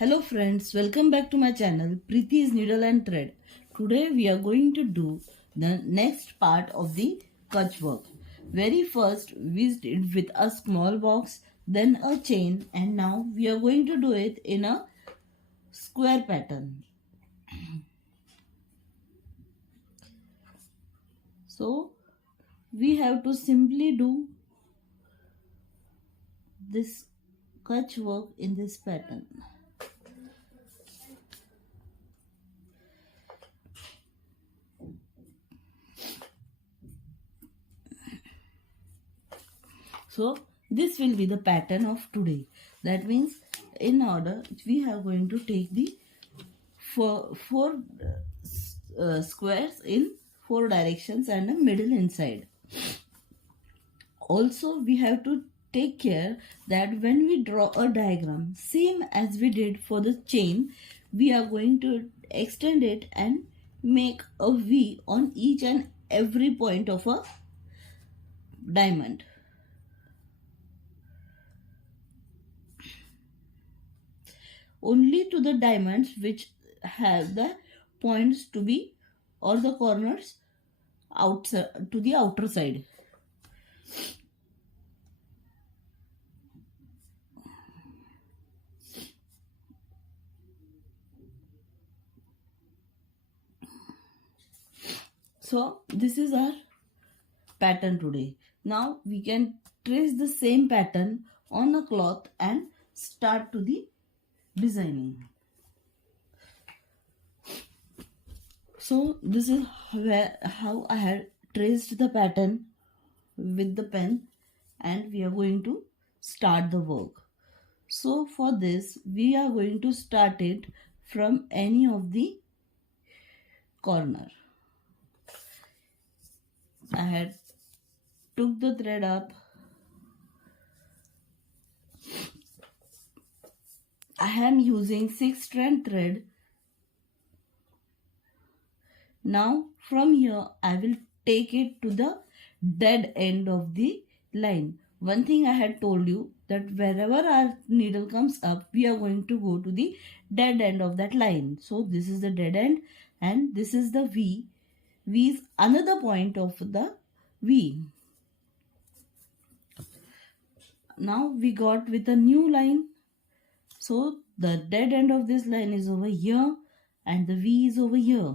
Hello friends, welcome back to my channel Preeti's Needle and Thread. Today we are going to do the next part of the Kutch work. Very first we did with a small box, then a chain, and now we are going to do it in a square pattern. So we have to simply do this Kutch work in this pattern. So this will be the pattern of today. That means in order we are going to take the four squares in four directions and a middle inside. Also we have to take care that when we draw a diagram, same as we did for the chain, we are going to extend it and make a V on each and every point of a diamond. Only to the diamonds which have the points to be or the corners outside to the outer side. So this is our pattern today. Now we can trace the same pattern on a cloth and start to the designing. So this is how I had traced the pattern with the pen, and we are going to start the work. So for this we are going to start it from any of the corner. I had took the thread up. I am using 6-strand thread. Now from here I will take it to the dead end of the line. One thing I had told you that wherever our needle comes up, we are going to go to the dead end of that line. So this is the dead end and this is the V. V is another point of the V. Now we got with a new line. So the dead end of this line is over here and the V is over here.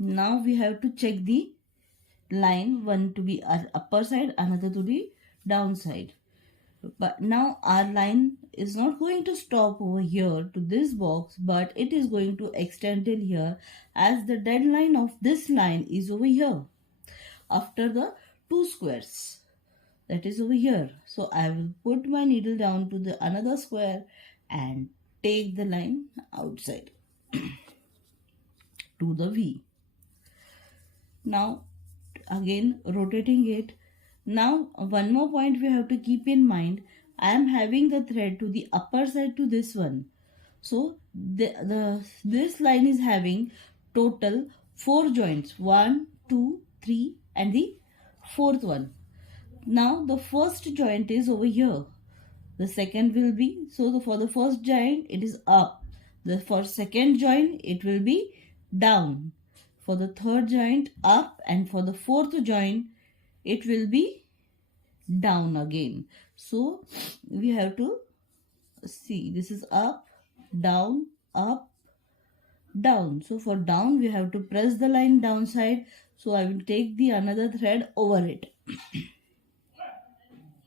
Now we have to check the line, one to be upper side, another to be downside. But now our line is not going to stop over here to this box, but it is going to extend till here, as the dead line of this line is over here after the two squares, that is over here. So I will put my needle down to the another square and take the line outside to the V. Now again rotating it. Now one more point we have to keep in mind. I am having the thread to the upper side to this one. So this line is having total 4 joints. 1, 2, 3 and the fourth one. Now the first joint is over here. The second will be, so for the first joint it is up. For second joint it will be down. For the third joint up, and for the fourth joint it will be down again. So we have to see, this is up, down, down. So for down we have to press the line downside. So I will take the another thread over it.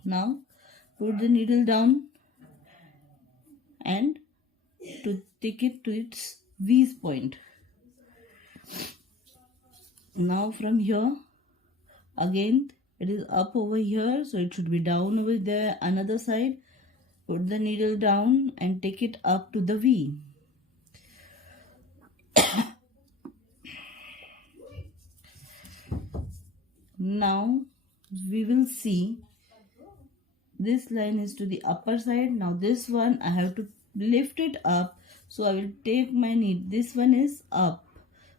Now put the needle down and to take it to its V's point. Now from here again it is up over here, so it should be down over there, another side. Put the needle down and take it up to the V. Now we will see this line is to the upper side. Now this one I have to lift it up, so I will take my needle. This one is up,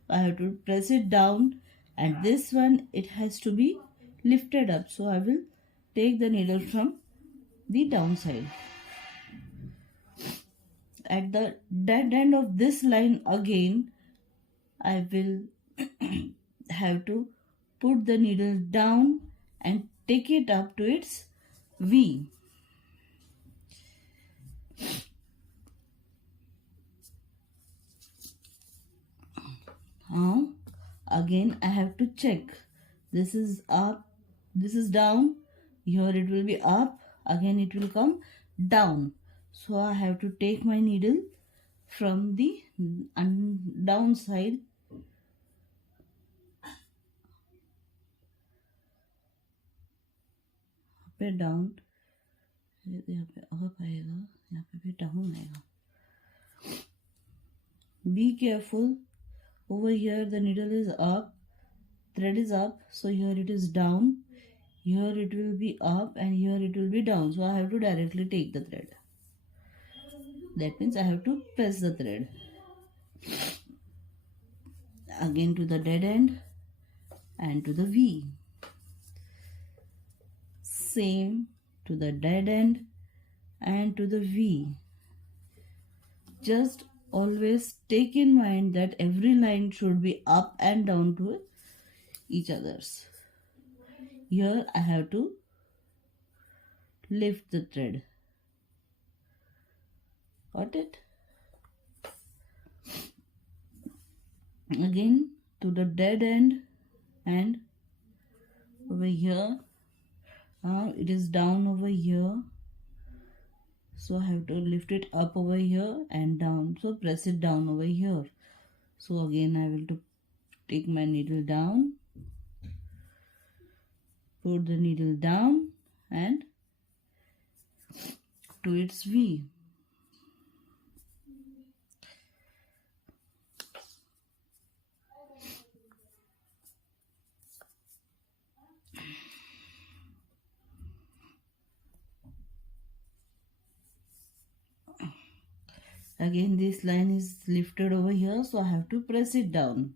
I have to press it down, and this one it has to be lifted up. So I will take the needle from the downside. At the dead end of this line again, I will have to put the needle down and take it up to its V. Now again I have to check. This is up, this is down. Here it will be up, again it will come down. So I have to take my needle from the down side. पे down, यहाँ पे up आएगा, यहाँ पे भी down आएगा. Be careful. Over here the needle is up, thread is up, so here it is down, here it will be up, and here it will be down. So I have to directly take the thread. That means I have to press the thread again to the dead end and to the V. Same to the dead end and to the V. Just always take in mind that every line should be up and down to each other's. Here I have to lift the thread. Got it? Again to the dead end and over here. It is down over here, so I have to lift it up over here and down, so press it down over here. So again I will take my needle down, put the needle down and to its V. Again this line is lifted over here, so I have to press it down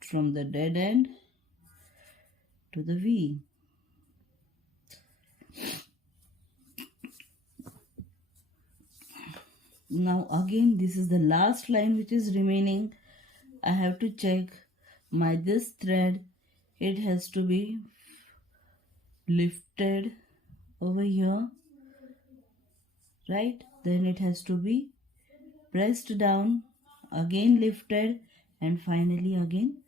from the dead end to the V. Now again this is the last line which is remaining. I have to check my this thread, it has to be lifted over here, right? Then it has to be pressed down, again lifted, and finally again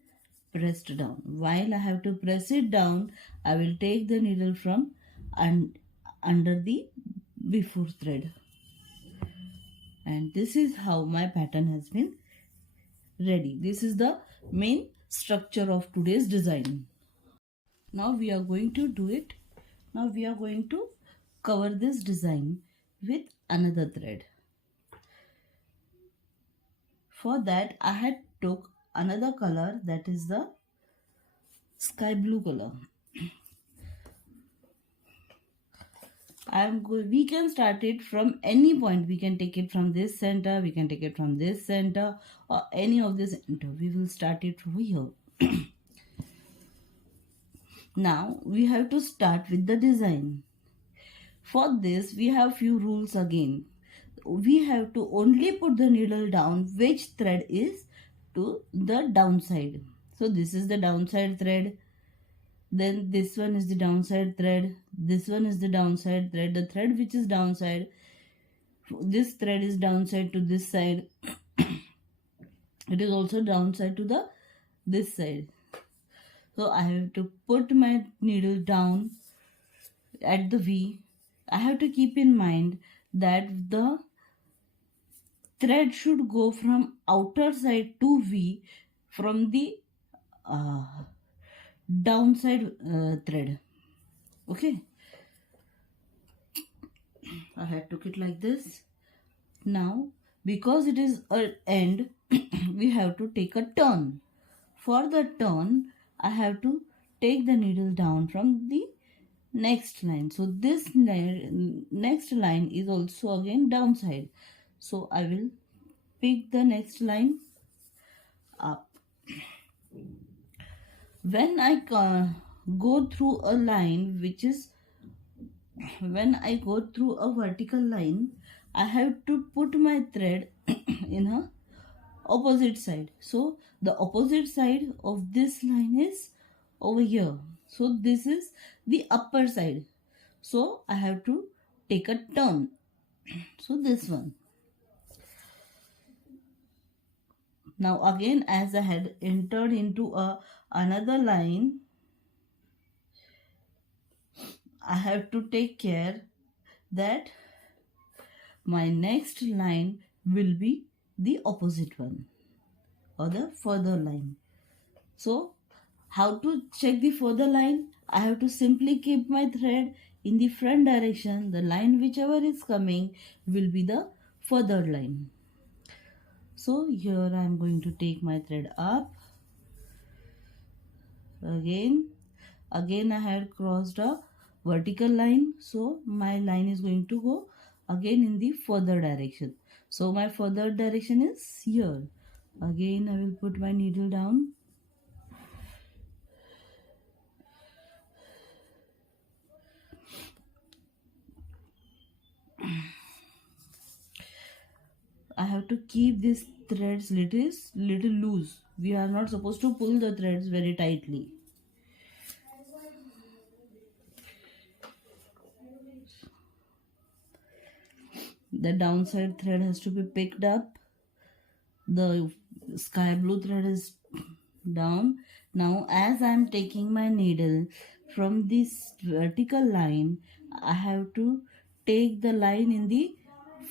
pressed down. While I have to press it down, I will take the needle from under the before thread. And this is how my pattern has been ready. This is the main structure of today's design. Now we are going to do it. Now we are going to cover this design with another thread. For that I had took another color, that is the sky blue color. We can start it from any point. We can take it from this center, we can take it from this center, or any of this center. We will start it over here. Now we have to start with the design. For this we have few rules again. We have to only put the needle down which thread is to the downside. So this is the downside thread, then this one is the downside thread, this one is the downside thread, the thread which is downside, this thread is downside to this side, it is also downside to the this side. So I have to put my needle down at the V. I have to keep in mind that the thread should go from outer side to V from the downside thread. Okay, I had took it like this. Now because it is an end, we have to take a turn. For the turn I have to take the needle down from the next line. So this next line is also again downside. So I will pick the next line up. When I go through a line which is, when I go through a vertical line, I have to put my thread in a opposite side. So the opposite side of this line is over here. So this is the upper side. So I have to take a turn. So this one. Now again, as I had entered into another line, I have to take care that my next line will be the opposite one or the further line. So how to check the further line? I have to simply keep my thread in the front direction. The line whichever is coming will be the further line. So here I am going to take my thread up again. Again I had crossed a vertical line, so my line is going to go again in the further direction. So my further direction is here. Again I will put my needle down. I have to keep these threads little loose. We are not supposed to pull the threads very tightly. The downside thread has to be picked up. The sky blue thread is down. Now as I am taking my needle from this vertical line, I have to take the line in the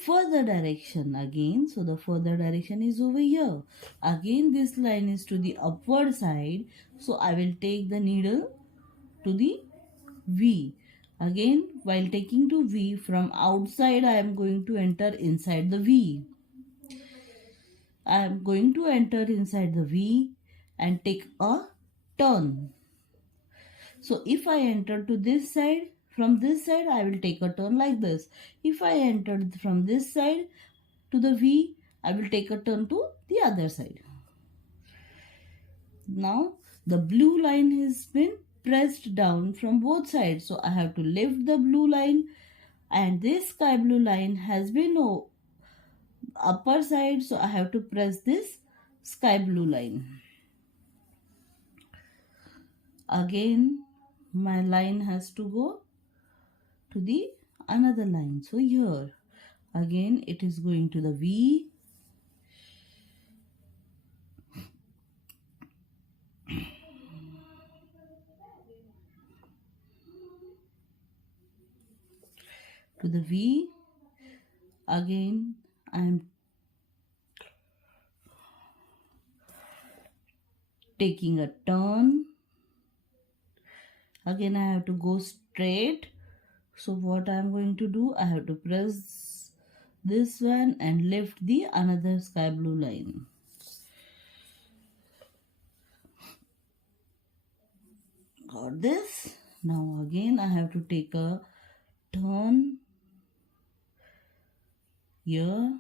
further direction again. So the further direction is over here. Again this line is to the upward side. So I will take the needle to the V. Again, while taking to V from outside, I am going to enter inside the V. I am going to enter inside the V and take a turn. So if I enter to this side, from this side I will take a turn like this. If I enter from this side to the V, I will take a turn to the other side. Now the blue line has been pressed down from both sides. So I have to lift the blue line, and this sky blue line has been upper side. So I have to press this sky blue line. Again my line has to go to the another line. So here again it is going to the V. To the V. Again I am taking a turn. Again I have to go straight. So what I am going to do, I have to press this one and lift the another sky blue line. Got this. Now again I have to take a turn here.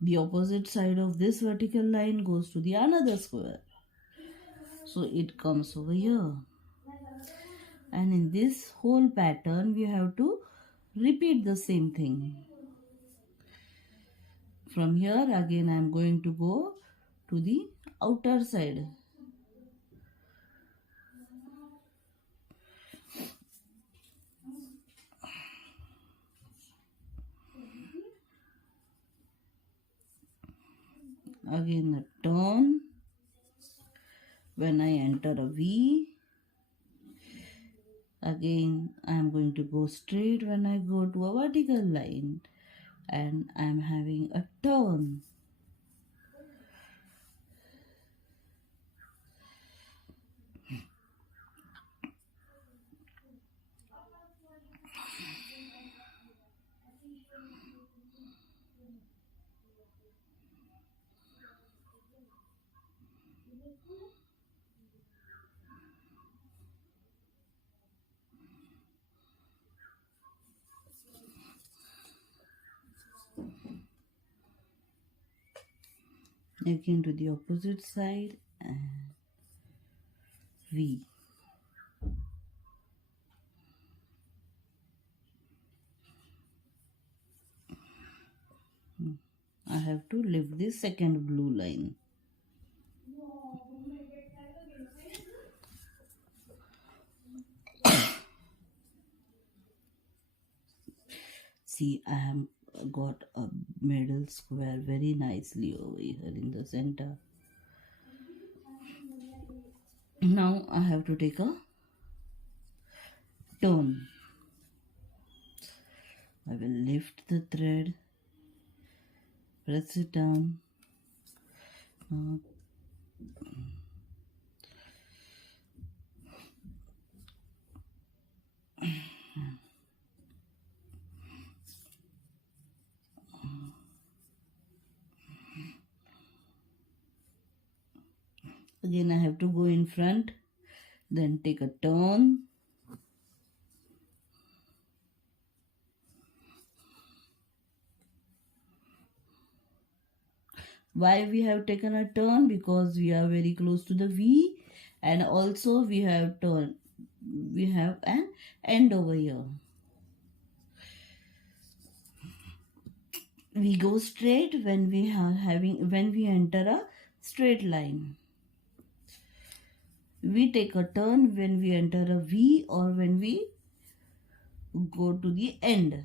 The opposite side of this vertical line goes to the another square. So it comes over here. And in this whole pattern we have to repeat the same thing. From here again I am going to go to the outer side. Again a turn. When I enter a V, again I am going to go straight when I go to a vertical line, and I am having a turn. Again to the opposite side, and V. I have to lift the second blue line. See, I have got a middle square very nicely over here in the center. Now I have to take a turn. I will lift the thread, press it down. Now again I have to go in front, then take a turn. Why we have taken a turn? Because we are very close to the V, and also we have an end over here. We go straight when we enter a straight line. We take a turn when we enter a V or when we go to the end.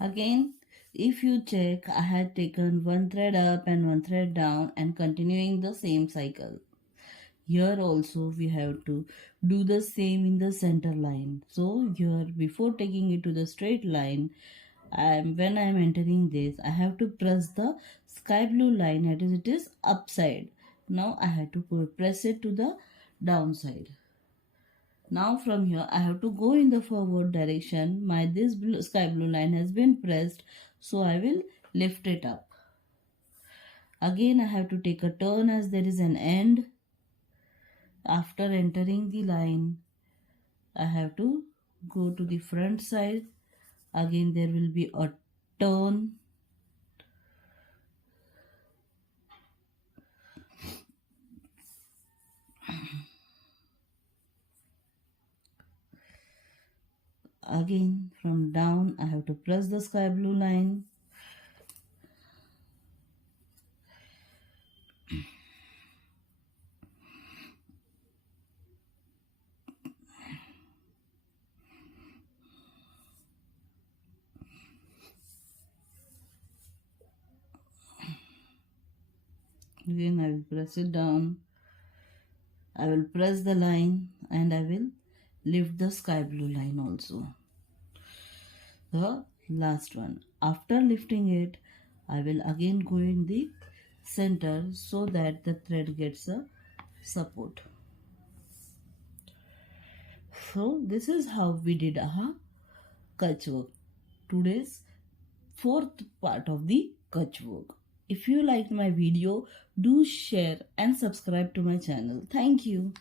Again, if you check, I had taken one thread up and one thread down and continuing the same cycle. Here also we have to do the same in the center line. So here, before taking it to the straight line, when I am entering this, I have to press the sky blue line as it is upside. Now I have to press it to the downside. Now from here I have to go in the forward direction. This sky blue line has been pressed, so I will lift it up. Again I have to take a turn as there is an end. After entering the line, I have to go to the front side. Again there will be a turn. Again from down I have to press the sky blue line. Again I will press it down. I will press the line and I will lift the sky blue line also. The last one. After lifting it, I will again go in the center so that the thread gets a support. So this is how we did our Kutch work. Today's fourth part of the Kutch work. If you liked my video, do share and subscribe to my channel. Thank you.